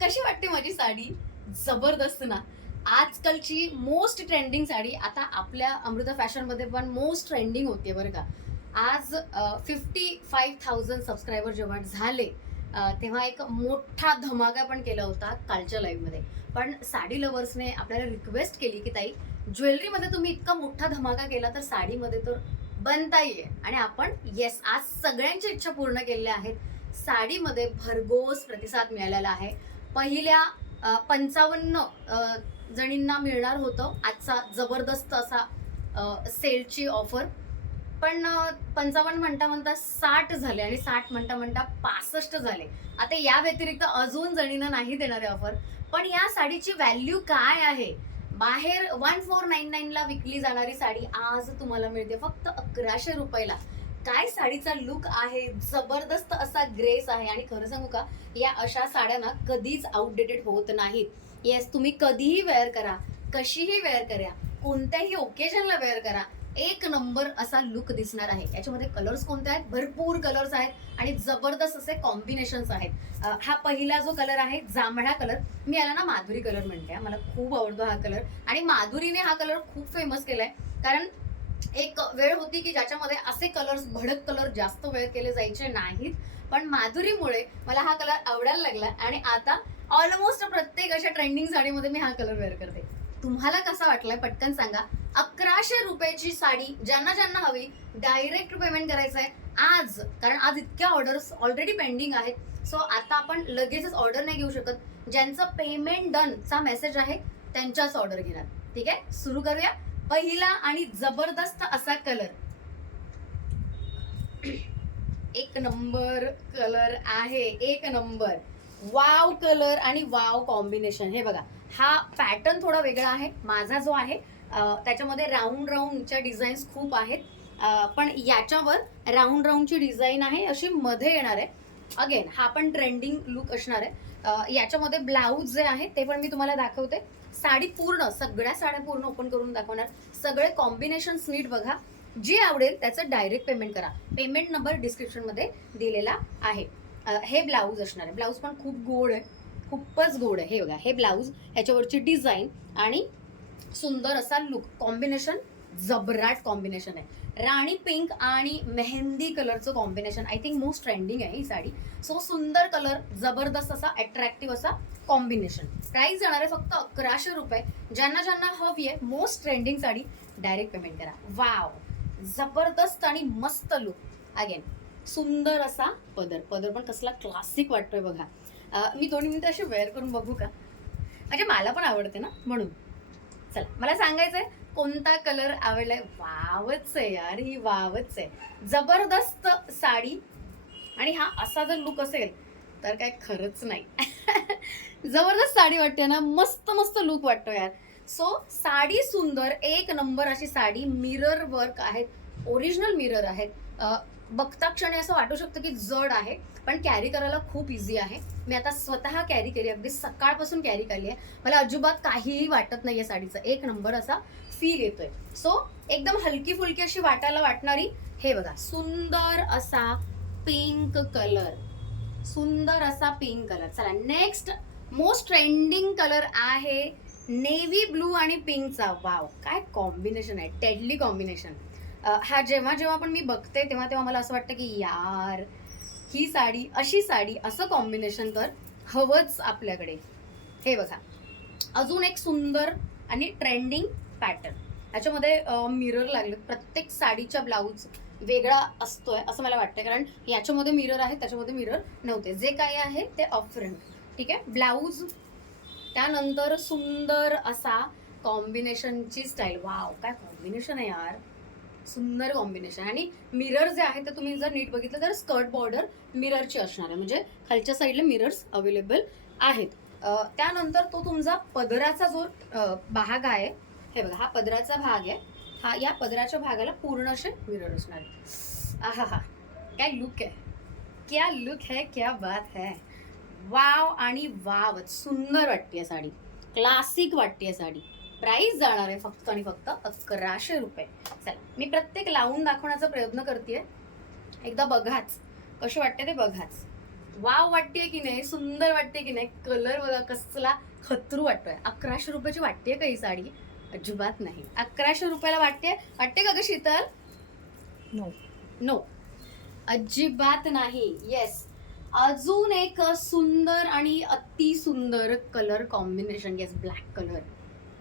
कशी वाटते माझी साडी? जबरदस्त ना. आजकालची मोस्ट ट्रेंडिंग साडी आता आपल्या अमृता फॅशनमध्ये पण मोस्ट ट्रेंडिंग होते बरं का. आज 55,000 सबस्क्रायबर जेव्हा झाले, तेव्हा एक मोठा धमाका पण केला होता कालच्या लाईव्हमध्ये. पण साडी लव्हर्सने आपल्याला रिक्वेस्ट केली की ताई, ज्वेलरीमध्ये तुम्ही इतका मोठा धमाका केला तर साडीमध्ये तर बनताही आहे. आणि आपण येस, आज सगळ्यांची इच्छा पूर्ण केलेल्या आहेत. साडीमध्ये भरघोस प्रतिसाद मिळालेला आहे. पहिल्या 55 जणींना मिळणार होतं आजचा जबरदस्त असा सेलची ऑफर. पण 55 म्हणता म्हणता 60 झाले आणि 60 म्हणता म्हणता 65 झाले. आता या व्यतिरिक्त अजून जणींना नाही देणार आहे ऑफर. पण या साडीची व्हॅल्यू काय आहे? बाहेर 1499 ला विकली जाणारी साडी आज तुम्हाला मिळते फक्त 1100 रुपयाला. काय साडीचा लुक आहे, जबरदस्त असा ग्रेस आहे. आणि खरं सांगू का, या अशा साड्या ना कधीच आउटडेटेड होत नाहीत. येस, तुम्ही कधीही वेअर करा, कशीही वेअर करा, कोणत्याही ओकेजनला वेअर करा, एक नंबर असा लुक दिसणार आहे. याच्यामध्ये कलर्स कोणते आहेत? भरपूर कलर्स आहेत आणि जबरदस्त असे कॉम्बिनेशन्स आहेत. हा पहिला जो कलर आहे जांभळा कलर, मी याला ना माधुरी कलर म्हणते. मला खूप आवडतो हा कलर आणि माधुरीने हा कलर खूप फेमस केलाय. कारण एक वेळ होती की ज्याच्यामध्ये असे कलर्स, भडक कलर जास्त वेअर केले जायचे नाहीत. पण माधुरीमुळे मला हा कलर आवडायला लागला आणि आता ऑलमोस्ट प्रत्येक अशा ट्रेंडिंग साडीमध्ये मी हा कलर वेअर करते. तुम्हाला कसा वाटलाय पटकन सांगा. 1100 रुपयाची साडी ज्यांना ज्यांना हवी डायरेक्ट पेमेंट करायचं आहे आज, कारण आज इतक्या ऑर्डर्स ऑलरेडी पेंडिंग आहेत. सो आता आपण लगेचच ऑर्डर नाही घेऊ शकत. ज्यांचं पेमेंट डनचा मेसेज आहे त्यांच्याच ऑर्डर घेणार. ठीक आहे, सुरू करूया. पहिला आणि जबरदस्त असा कलर, एक नंबर कलर आहे, एक नंबर. वाव कलर आणि वाव कॉम्बिनेशन. हे बघा, हा पॅटर्न थोडा वेगळा आहे. माझा जो आहे त्याच्यामध्ये राऊंड राऊंडच्या डिझाईन्स खूप आहेत. पण याच्यावर राऊंड राऊंडची डिझाईन आहे अशी मध्ये येणार आहे. अगेन हा पण ट्रेंडिंग लुक असणार आहे. याच्यामध्ये ब्लाऊज जे आहे ते पण मी तुम्हाला दाखवते. साडी पूर्ण, सगळ्या साड्या पूर्ण ओपन करून दाखवणार. सगळे कॉम्बिनेशन्स नीट बघा. जी आवडेल त्याचं डायरेक्ट पेमेंट करा. पेमेंट नंबर डिस्क्रिप्शनमध्ये दिलेला आहे. हे ब्लाऊज असणार आहे. ब्लाऊज पण खूप गोड आहे, खूपच गोड आहे. हे बघा, हे ब्लाऊज, ह्याच्यावरची डिझाईन आणि सुंदर असा लुक, कॉम्बिनेशन जबराट कॉम्बिनेशन आहे. राणी पिंक आणि मेहंदी कलरचं combination I think most trending आहे ही साडी. सो सुंदर कलर, जबरदस्त असा अट्रॅक्टिव्ह असा कॉम्बिनेशन. प्राइस जाणार आहे फक्त 1100 रुपये. ज्यांना ज्यांना हवी आहे most trending sari direct payment करा. वाव, जबरदस्त आणि मस्त लुक. अगेन सुंदर असा पदर, पदर पण कसला क्लासिक वाटतोय बघा. मी 2 मिनिटं अशी वेअर करून बघू का? म्हणजे मला पण आवडते ना म्हणून. चला, मला सांगायचंय कोणता कलर आवडलाय. वावच आहे यार, ही वावच आहे. जबरदस्त साडी आणि हा असा जर लुक असेल तर काय खरंच नाही. जबरदस्त साडी वाटते ना, मस्त मस्त लुक वाटतो यार. सो साडी सुंदर, एक नंबर अशी साडी. मिरर वर्क आहेत, ओरिजिनल मिरर आहेत. बघता क्षणी असं वाटू शकतं की जड आहे, पण कॅरी करायला खूप इझी आहे. मी आता स्वतः कॅरी केली, अगदी सकाळपासून कॅरी केली आहे. मला अजिबात काहीही वाटत नाहीये साडीचं. एक नंबर असा फील येतोय. सो एकदम हलकी फुलकी अशी वाटायला वाटणारी. हे बघा, सुंदर असा पिंक कलर, सुंदर असा पिंक कलर. चला, नेक्स्ट मोस्ट ट्रेंडिंग कलर आहे नेव्ही ब्लू आणि पिंकचा. वाव, काय कॉम्बिनेशन आहे, डेडली कॉम्बिनेशन. हा जेव्हा जेव्हा पण मी बघते तेव्हा तेव्हा मला असं वाटतं की यार, ही साडी, अशी साडी, असं कॉम्बिनेशन तर हवंच आपल्याकडे. हे बघा, अजून एक सुंदर आणि ट्रेंडिंग पॅटर्न. याच्यामध्ये मिरर लागले. प्रत्येक साडीच्या ब्लाऊज वेगळा असतोय असं मला वाटतं, कारण याच्यामध्ये मिरर आहे, त्याच्यामध्ये मिरर नव्हते. जे काही आहे ते ऑफ फ्रंट. ठीक आहे, ब्लाऊज. त्यानंतर सुंदर असा कॉम्बिनेशनची स्टाईल. वाव, काय कॉम्बिनेशन आहे यार, सुंदर कॉम्बिनेशन. आणि मिरर जे आहे ते तुम्ही जर नीट बघितलं तर स्कर्ट बॉर्डर मिररची असणार आहे, म्हणजे खालच्या साईडला मिरर्स अवेलेबल आहेत. त्यानंतर तो तुमचा पदराचा जो भाग आहे, हे बघा, हा पदराचा भाग आहे. हा, या पदराच्या भागाला पूर्ण असे मिरर असणार आहे. आहा हा, काय लुक आहे, क्या लुक है, क्या बात है. वाव आणि वाव, सुंदर वाटते साडी, क्लासिक वाटते साडी. प्राइस जाणार आहे फक्त आणि फक्त 1100 रुपये. चला, मी प्रत्येक लावून दाखवण्याचा प्रयत्न करते. एकदा बघाच कशी वाटते ते बघाच. वाव वाटतेय की नाही, सुंदर वाटते की नाही. कलर बघा कसला खतरू वाटतोय. 1100 रुपयाची वाटतेय का ही साडी? अजिबात नाही. 1100 रुपयाला वाटते का ग शीतल? नो नो, अजिबात नाही. येस, अजून एक सुंदर आणि अति सुंदर colour combination. Yes, black colour,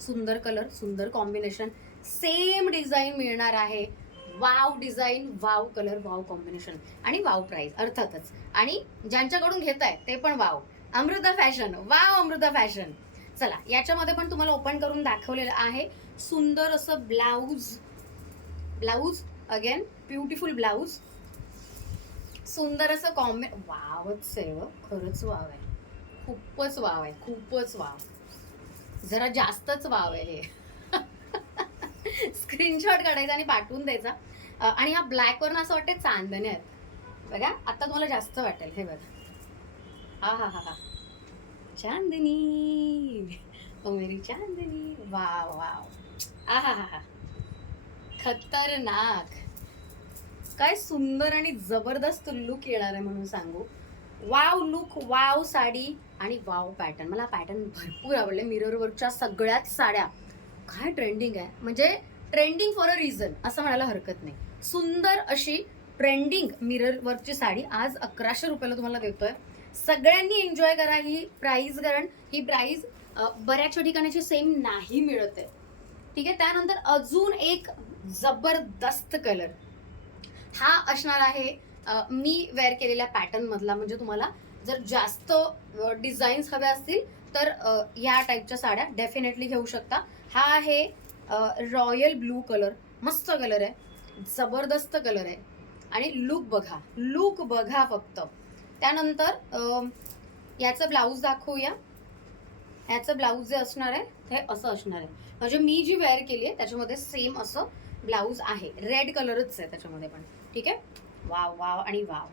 सुंदर कलर, सुंदर कॉम्बिनेशन, सेम डिझाईन मिळणार आहे. Wow design, wow colour, wow combination आणि वाव प्राइस अर्थातच. आणि ज्यांच्याकडून घेताय ते पण wow. Amruta fashion, wow Amruta fashion. चला, याच्यामध्ये पण तुम्हाला ओपन करून दाखवलेलं आहे. सुंदर असं blouse, blouse again beautiful blouse, सुंदर असं वावच आहे व, खरंच वाव आहे, खूपच वाव आहे, खूपच वाव, जरा जास्तच वाव आहे हे. स्क्रीनशॉट काढायचा आणि पाठवून द्यायचा. आणि हा ब्लॅक वर असं वाटतं चांदणे आहेत बघा. आता तुम्हाला जास्त वाटेल हे बघा. हा हा हा हा, चांदनी ओ मेरी चांदनी, वाव वाव, आ हा हा हा, खतरनाक. काय सुंदर आणि जबरदस्त लुक येणार आहे म्हणून सांगू. वाव लुक, वाव साडी आणि वाव पॅटर्न. मला पॅटर्न भरपूर आवडले. मिरर वर्कच्या सगळ्याच साड्या काय ट्रेंडिंग आहे, म्हणजे ट्रेंडिंग फॉर अ रिझन असं म्हणायला हरकत नाही. सुंदर अशी ट्रेंडिंग मिरर वर्कची साडी आज 1100 रुपयाला तुम्हाला देतोय. सगळ्यांनी एन्जॉय करा ही प्राइस, कारण ही प्राइस बऱ्याचशा ठिकाणाची सेम नाही मिळत आहे. ठीक आहे. त्यानंतर अजून एक जबरदस्त कलर हा असणार आहे मी वेअर केलेल्या पॅटर्न मधला. म्हणजे तुम्हाला जर जास्त डिझाईन्स हव्या असतील तर ह्या टाईपच्या साड्या डेफिनेटली घेऊ शकता. हा आहे रॉयल ब्लू कलर, मस्त कलर आहे, जबरदस्त कलर आहे. आणि लुक बघा, लुक बघा फक्त. त्यानंतर याचं ब्लाऊज दाखवूया. ह्याचं ब्लाऊज जे असणार आहे ते असं असणार आहे. म्हणजे मी जी वेअर केली आहे त्याच्यामध्ये सेम असं ब्लाऊज आहे. रेड कलरच आहे त्याच्यामध्ये पण. ठीक आहे. वाव वाव आणि वाव.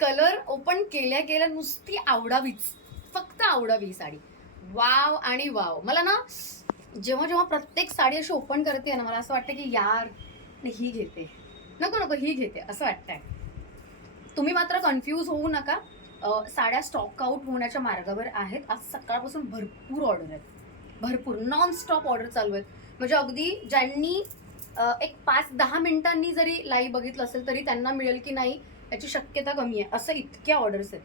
कलर ओपन केल्या केल्या नुसती आवडावीच, फक्त आवडावी साडी. वाव आणि वाव. मला ना जेव्हा जेव्हा प्रत्येक साडी अशी ओपन करते ना, मला असं वाटतं की यार ही घेते, नको नको ही घेते, असं वाटतंय. तुम्ही मात्र कन्फ्यूज होऊ नका. साड्या स्टॉक आउट होण्याच्या मार्गावर आहेत. आज सकाळपासून भरपूर ऑर्डर आहेत, भरपूर नॉन स्टॉप ऑर्डर चालू आहेत. म्हणजे अगदी ज्यांनी एक 5-10 मिनिटांनी जरी लाईव्ह बघितलं असेल तरी त्यांना मिळेल की नाही याची शक्यता कमी आहे, असं इतक्या ऑर्डर्स आहेत.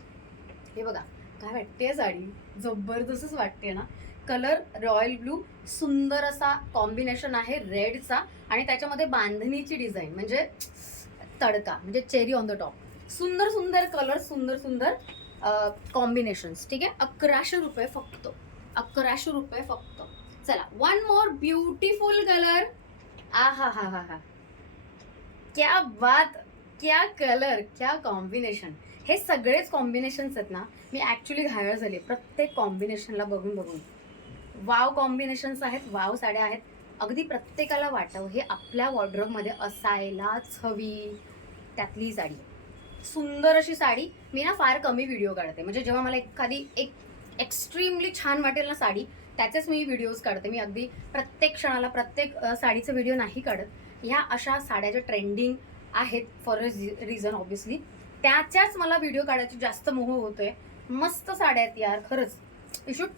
हे बघा काय वाटते साडी, जबरदस्तच वाटते ना. कलर रॉयल ब्लू, सुंदर असा कॉम्बिनेशन आहे रेडचा आणि त्याच्यामध्ये बांधणीची डिझाईन, म्हणजे तडका, म्हणजे चेरी ऑन द टॉप. सुंदर सुंदर कलर, सुंदर सुंदर कॉम्बिनेशन्स. ठीक आहे. 1100 रुपये फक्त, 1100 रुपये फक्त. चला, वन मोर ब्युटिफुल कलर. आ हा हा हा हा, क्या बात, क्या कलर, क्या कॉम्बिनेशन. हे सगळेच कॉम्बिनेशन्स आहेत ना, मी ॲक्च्युली घायल झाले प्रत्येक कॉम्बिनेशनला बघून बघून. वाव कॉम्बिनेशन्स आहेत, वाव साड्या आहेत. अगदी प्रत्येकाला वाटावं हे आपल्या वॉर्डरोबमध्ये असायलाच हवी त्यातली साडी. सुंदर अशी साडी. मी ना फार कमी व्हिडिओ काढते, म्हणजे जेव्हा मला एखादी एक एक्स्ट्रीमली छान वाटेल ना साडी, त्याचेच मी व्हिडिओज काढते. मी अगदी प्रत्येक क्षणाला प्रत्येक साडीचे व्हिडिओ नाही काढत. ह्या अशा साड्या ज्या ट्रेंडिंग आहेत फॉर अ रिझन ऑब्व्हियसली, त्याच्याच मला व्हिडिओ काढायची जास्त मोह होतोय. मस्त साड्या आहेत यार, खरंच. यू शुड,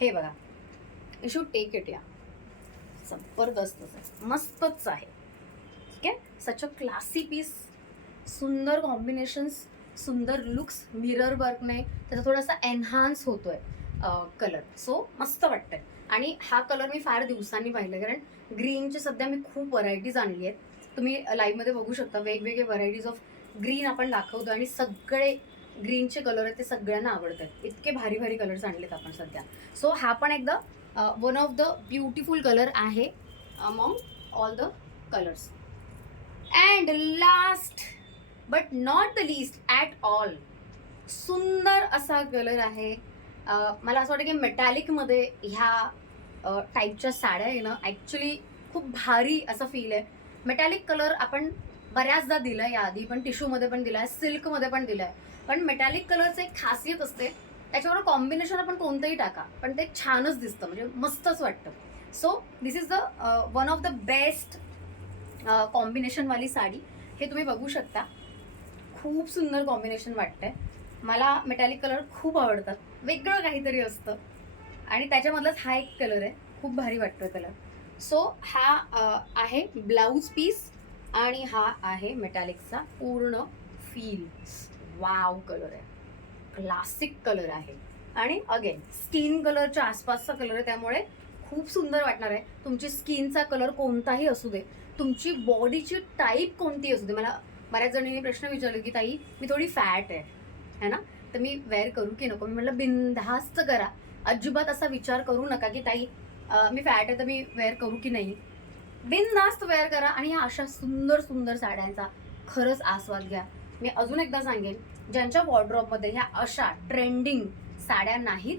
हे बघा, यू शुड टेक इट. या जबरदस्त मस्तच आहे. ठीक आहे. सच अ क्लासी पीस, सुंदर कॉम्बिनेशन्स, सुंदर लुक्स. मिरर वर्कने त्याचा थोडासा एनहान्स होतोय कलर, सो मस्त वाटतंय. आणि हा कलर मी फार दिवसांनी पाहिलं, कारण ग्रीनचे सध्या मी खूप व्हरायटीज आणली आहेत. तुम्ही लाईव्हमध्ये बघू शकता, वेगवेगळे व्हरायटीज ऑफ ग्रीन आपण दाखवतो आणि सगळे ग्रीनचे कलर आहेत ते सगळ्यांना आवडतात. इतके भारी भारी कलर्स आणलेत आपण सध्या. सो हा पण एकदा one of the beautiful colour आहे among all the colours. And last but not the least at all, सुंदर असा कलर आहे. मला असं वाटतं की मेटॅलिकमध्ये ह्या टाईपच्या साड्या आहे ना, ॲक्च्युली खूप भारी असं फील आहे. मेटॅलिक कलर आपण बऱ्याचदा दिला आहे याआधी, पण टिश्यूमध्ये पण दिला आहे, सिल्कमध्ये पण दिला आहे. पण मेटॅलिक कलरचं एक खासियत असते, त्याच्यावर कॉम्बिनेशन आपण कोणतंही टाका पण ते छानच दिसतं, म्हणजे मस्तच वाटतं. So this is the one of the best कॉम्बिनेशनवाली साडी. हे तुम्ही बघू शकता, खूप सुंदर कॉम्बिनेशन वाटतंय. मला मेटॅलिक कलर खूप आवडतात, वेगळं काहीतरी असतं आणि त्याच्यामधलाच हा एक कलर आहे, खूप भारी वाटतोय कलर. सो हा आहे ब्लाऊज पीस आणि हा आहे मेटॅलिकचा पूर्ण फील. वाव कलर आहे, क्लासिक कलर आहे आणि अगेन स्किन कलरच्या आसपासचा कलर आहे, त्यामुळे खूप सुंदर वाटणार आहे. तुमची स्किनचा कलर कोणताही असू दे, तुमची बॉडीची टाईप कोणती असू दे. मला बऱ्याच जणींनी प्रश्न विचारले की ताई मी थोडी फॅट आहे ना, तर मी वेअर करू की नको. मी म्हटलं बिनधास्त करा, अजिबात असा विचार करू नका की ताई मी फॅट आहे तर मी वेअर करू की नाही. बिनधास्त वेअर करा आणि ह्या अशा सुंदर सुंदर साड्यांचा खरंच आस्वाद घ्या. मी अजून एकदा सांगेन, ज्यांच्या वॉर्डरोबमध्ये ह्या अशा ट्रेंडिंग साड्या नाहीत,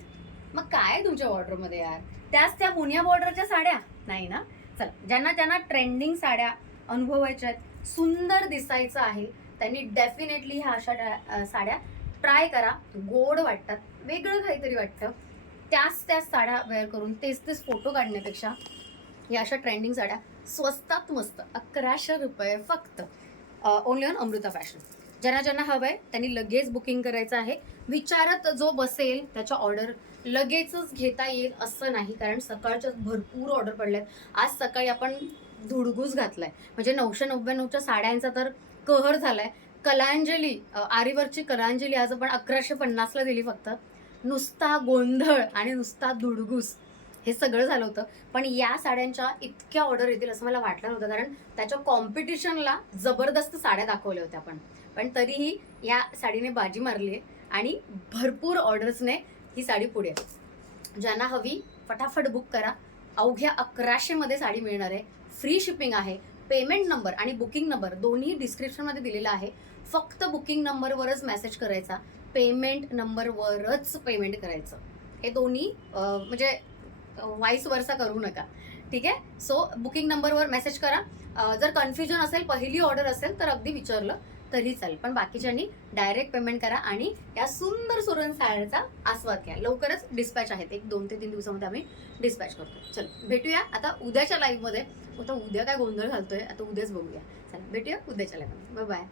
मग काय तुमच्या वॉर्डरोबमध्ये यार, त्याच त्या मुनिया बॉर्डरच्या साड्या नाही ना. चल, ज्यांना ज्यांना ट्रेंडिंग साड्या अनुभवायच्या आहेत, सुंदर दिसायचं आहे, त्यांनी डेफिनेटली ह्या अशा साड्या ट्राय करा. गोड वाटतात, वेगळं काहीतरी वाटतं. त्याच साड्या वेअर करून तेच फोटो काढण्यापेक्षा या अशा ट्रेंडिंग साड्या स्वस्तात मस्त 1100 रुपये फक्त, ओनली ऑन अमृता फॅशन. ज्यांना ज्यांना हवं आहे त्यांनी लगेच बुकिंग करायचं आहे. विचारत जो बसेल त्याच्या ऑर्डर लगेचच घेता येईल असं नाही, कारण सकाळच्या भरपूर ऑर्डर पडल्यात. आज सकाळी आपण धुडगूस घातलाय, म्हणजे 999च्या साड्यांचा तर कहर झालाय. कलांजली आरीवरची कलांजली आज आपण 1150ला दिली फक्त. नुसता गोंधळ आणि नुसता धुडगूस हे सगळं झालं होतं. पण या साड्यांच्या इतक्या ऑर्डर येतील असं मला वाटलं नव्हतं, कारण त्याच्या कॉम्पिटिशनला जबरदस्त साड्या दाखवल्या होत्या आपण. पण तरीही या साडीने बाजी मारली आहे आणि भरपूर ऑर्डर्सने ही साडी पुढे आहे. ज्यांना हवी फटाफट बुक करा. अवघ्या 1100मध्ये साडी मिळणार आहे. फ्री शिपिंग आहे. पेमेंट नंबर आणि बुकिंग नंबर दोन्ही डिस्क्रिप्शनमध्ये दिलेला आहे. फक्त बुकिंग नंबरवरच मेसेज करायचा, पेमेंट नंबरवरच पेमेंट करायचं. हे दोन्ही म्हणजे वाईस वर्सा करू नका, ठीक आहे. सो बुकिंग नंबरवर मेसेज करा. जर कन्फ्युजन असेल, पहिली ऑर्डर असेल तर अगदी विचारलं तरी चालेल, पण बाकीच्यांनी डायरेक्ट पेमेंट करा आणि या सुंदर सुरण साड्याचा आस्वाद घ्या. लवकरच डिस्पॅच आहेत, 1 2 ते 3 दिवसामध्ये आम्ही डिस्पॅच करतो. चलो भेटूया आता उद्याच्या लाईव्हमध्ये. आता उद्या काय गोंधळ घालतोय, आता उद्याच बघूया. चला भेटूया उद्याच्या लाईव्हमध्ये. Bye bye.